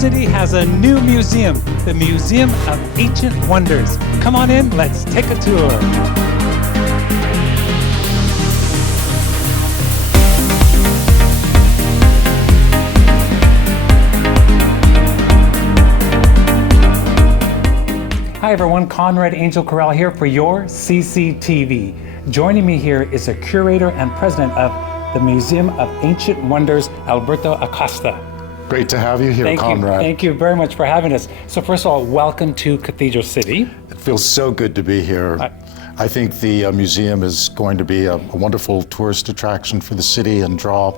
City has a new museum, the Museum of Ancient Wonders. Come on in, let's take a tour. Hi everyone, Conrad Angel Corral here for your CCTV. Joining me here is the curator and president of the Museum of Ancient Wonders, Alberto Acosta. Great to have you here, Conrad. Thank you very much for having us. So first of all, welcome to Cathedral City. It feels so good to be here. I think the museum is going to be a wonderful tourist attraction for the city and draw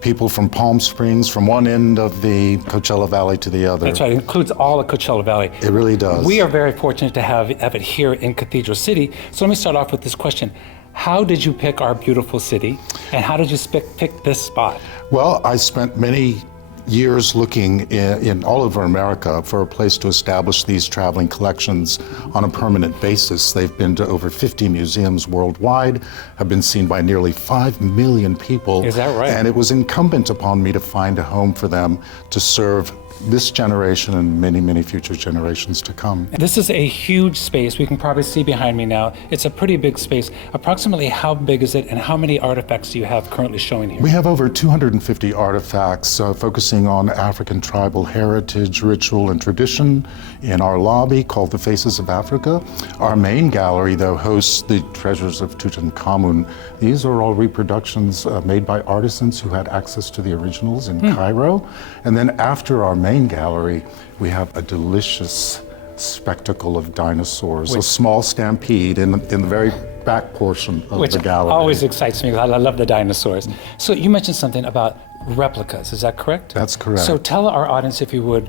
people from Palm Springs, from one end of the Coachella Valley to the other. That's right, it includes all of Coachella Valley. It really does. We are very fortunate to have it here in Cathedral City. So let me start off with this question. How did you pick our beautiful city, and how did you pick this spot? Well, I spent many years looking in all over America for a place to establish these traveling collections on a permanent basis. They've been to over 50 museums worldwide, have been seen by nearly 5 million people. Is that right? And it was incumbent upon me to find a home for them to serve this generation and many, many future generations to come. This is a huge space. We can probably see behind me now. It's a pretty big space. Approximately how big is it, and how many artifacts do you have currently showing here? We have over 250 artifacts focusing on African tribal heritage, ritual, and tradition in our lobby called the Faces of Africa. Our main gallery, though, hosts the treasures of Tutankhamun. These are all reproductions made by artisans who had access to the originals in Cairo. And then after our main gallery, we have a delicious spectacle of dinosaurs, a small stampede in the very back portion of the gallery. Which always excites me. I love the dinosaurs. So you mentioned something about replicas, is that correct? That's correct. So tell our audience, if you would,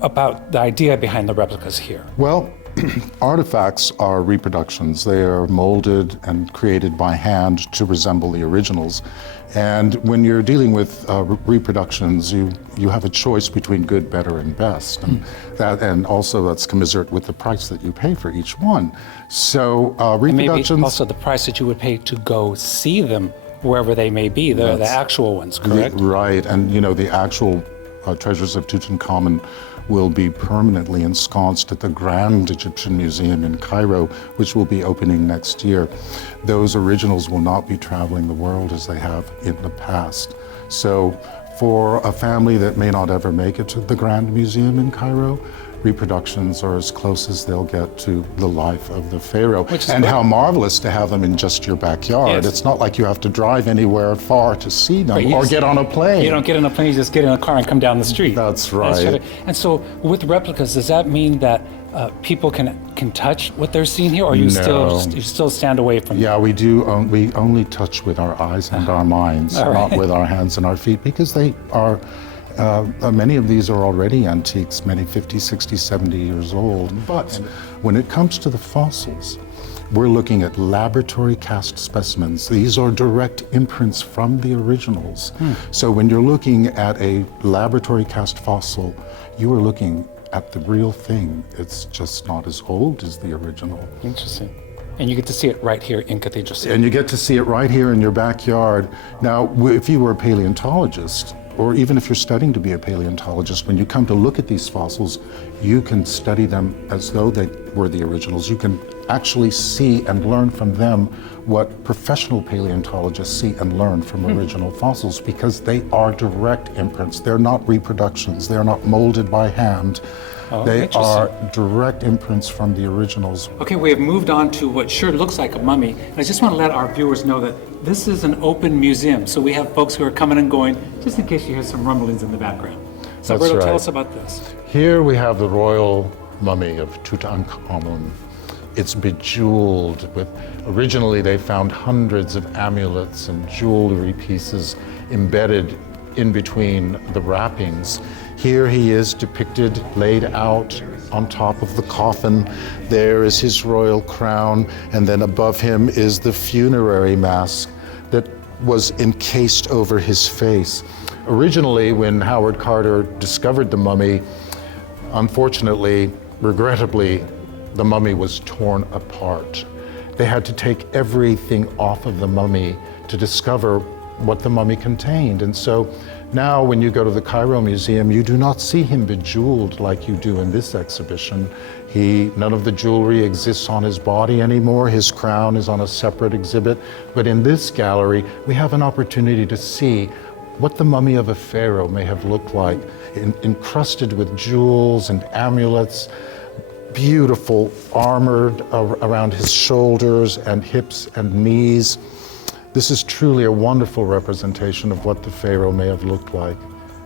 about the idea behind the replicas here. Well, artifacts are reproductions. They are molded and created by hand to resemble the originals. And when you're dealing with reproductions, you have a choice between good, better, and best. And also that's commensurate with the price that you pay for each one. So reproductions... And maybe also the price that you would pay to go see them wherever they may be, the actual ones, correct? Right, and you know, the actual treasures of Tutankhamun will be permanently ensconced at the Grand Egyptian Museum in Cairo, which will be opening next year. Those originals will not be traveling the world as they have in the past. So for a family that may not ever make it to the Grand Museum in Cairo, reproductions are as close as they'll get to the life of the pharaoh. And how marvelous to have them in just your backyard. Yes. It's not like you have to drive anywhere far to see them or get on a plane. You don't get on a plane, you just get in a car and come down the street. That's right. And so with replicas, does that mean that people can touch what they're seeing here, or you still stand away from Yeah, we do. We only touch with our eyes and our minds, not with our hands and our feet, because they are many of these are already antiques, many 50, 60, 70 years old. But when it comes to the fossils, we're looking at laboratory cast specimens. These are direct imprints from the originals. So when you're looking at a laboratory cast fossil, you are looking at the real thing. It's just not as old as the original. Interesting. And you get to see it right here in Cathedral City. And you get to see it right here in your backyard. Now, if you were a paleontologist, or even if you're studying to be a paleontologist, when you come to look at these fossils, you can study them as though they were the originals. You can actually see and learn from them what professional paleontologists see and learn from original fossils, because they are direct imprints. They're not reproductions. They're not molded by hand. They are direct imprints from the originals. Okay, we have moved on to what sure looks like a mummy. And I just want to let our viewers know that this is an open museum. So we have folks who are coming and going, just in case you hear some rumblings in the background. So Alberto, tell us about this. Here we have the royal mummy of Tutankhamun. It's bejeweled with, originally they found hundreds of amulets and jewelry pieces embedded in between the wrappings. Here he is depicted, laid out on top of the coffin. There is his royal crown, and then above him is the funerary mask that was encased over his face. Originally, when Howard Carter discovered the mummy, unfortunately, regrettably, the mummy was torn apart. They had to take everything off of the mummy to discover what the mummy contained. And so Now, when you go to the Cairo Museum, you do not see him bejeweled like you do in this exhibition. None of the jewelry exists on his body anymore. His crown is on a separate exhibit. But in this gallery, we have an opportunity to see what the mummy of a pharaoh may have looked like, encrusted with jewels and amulets, beautiful armored around his shoulders and hips and knees. This is truly a wonderful representation of what the pharaoh may have looked like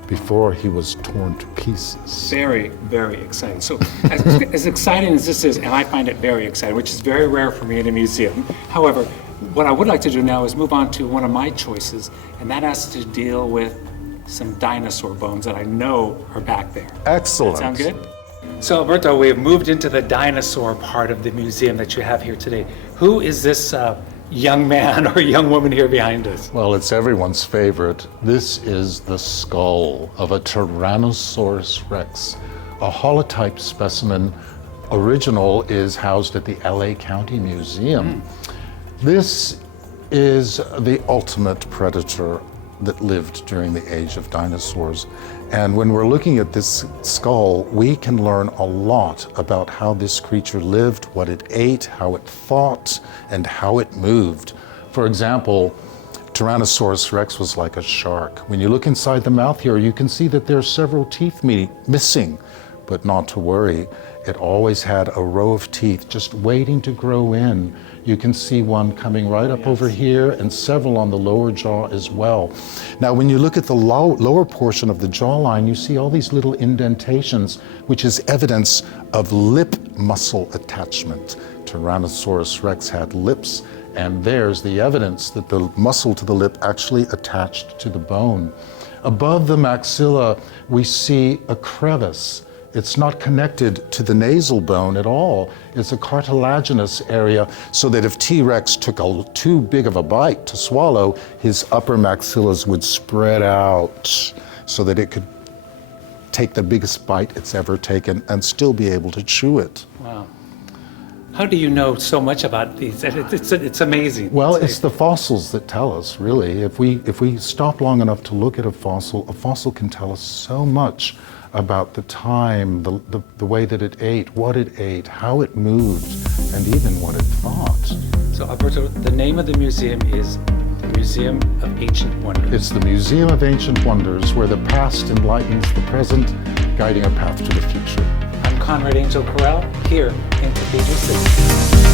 before he was torn to pieces. Very, very exciting. So as exciting as this is, and I find it very exciting, which is very rare for me in a museum. However, what I would like to do now is move on to one of my choices, and that has to deal with some dinosaur bones that I know are back there. Excellent. That sound good? So Alberto, we have moved into the dinosaur part of the museum that you have here today. Who is this young man or young woman here behind us? Well, it's everyone's favorite. This is the skull of a Tyrannosaurus rex, a holotype specimen. Original is housed at the LA County Museum. This is the ultimate predator that lived during the age of dinosaurs. And when we're looking at this skull, we can learn a lot about how this creature lived, what it ate, how it thought, and how it moved. For example, Tyrannosaurus rex was like a shark. When you look inside the mouth here, you can see that there are several teeth missing, but not to worry. It always had a row of teeth just waiting to grow in. You can see one coming right up over here and several on the lower jaw as well. Now, when you look at the lower portion of the jawline, you see all these little indentations, which is evidence of lip muscle attachment. Tyrannosaurus rex had lips, and there's the evidence that the muscle to the lip actually attached to the bone. Above the maxilla, we see a crevice. It's not connected to the nasal bone at all. It's a cartilaginous area, so that if T-Rex took too big of a bite to swallow, his upper maxillas would spread out so that it could take the biggest bite it's ever taken and still be able to chew it. Wow. How do you know so much about these? It's amazing. Well, it's the fossils that tell us, really. If we stop long enough to look at a fossil can tell us so much about the time, the way that it ate, what it ate, how it moved, and even what it thought. So Alberto, the name of the museum is the Museum of Ancient Wonders. It's the Museum of Ancient Wonders, where the past enlightens the present, guiding a path to the future. I'm Conrad Angel Corral, here in Cathedral City.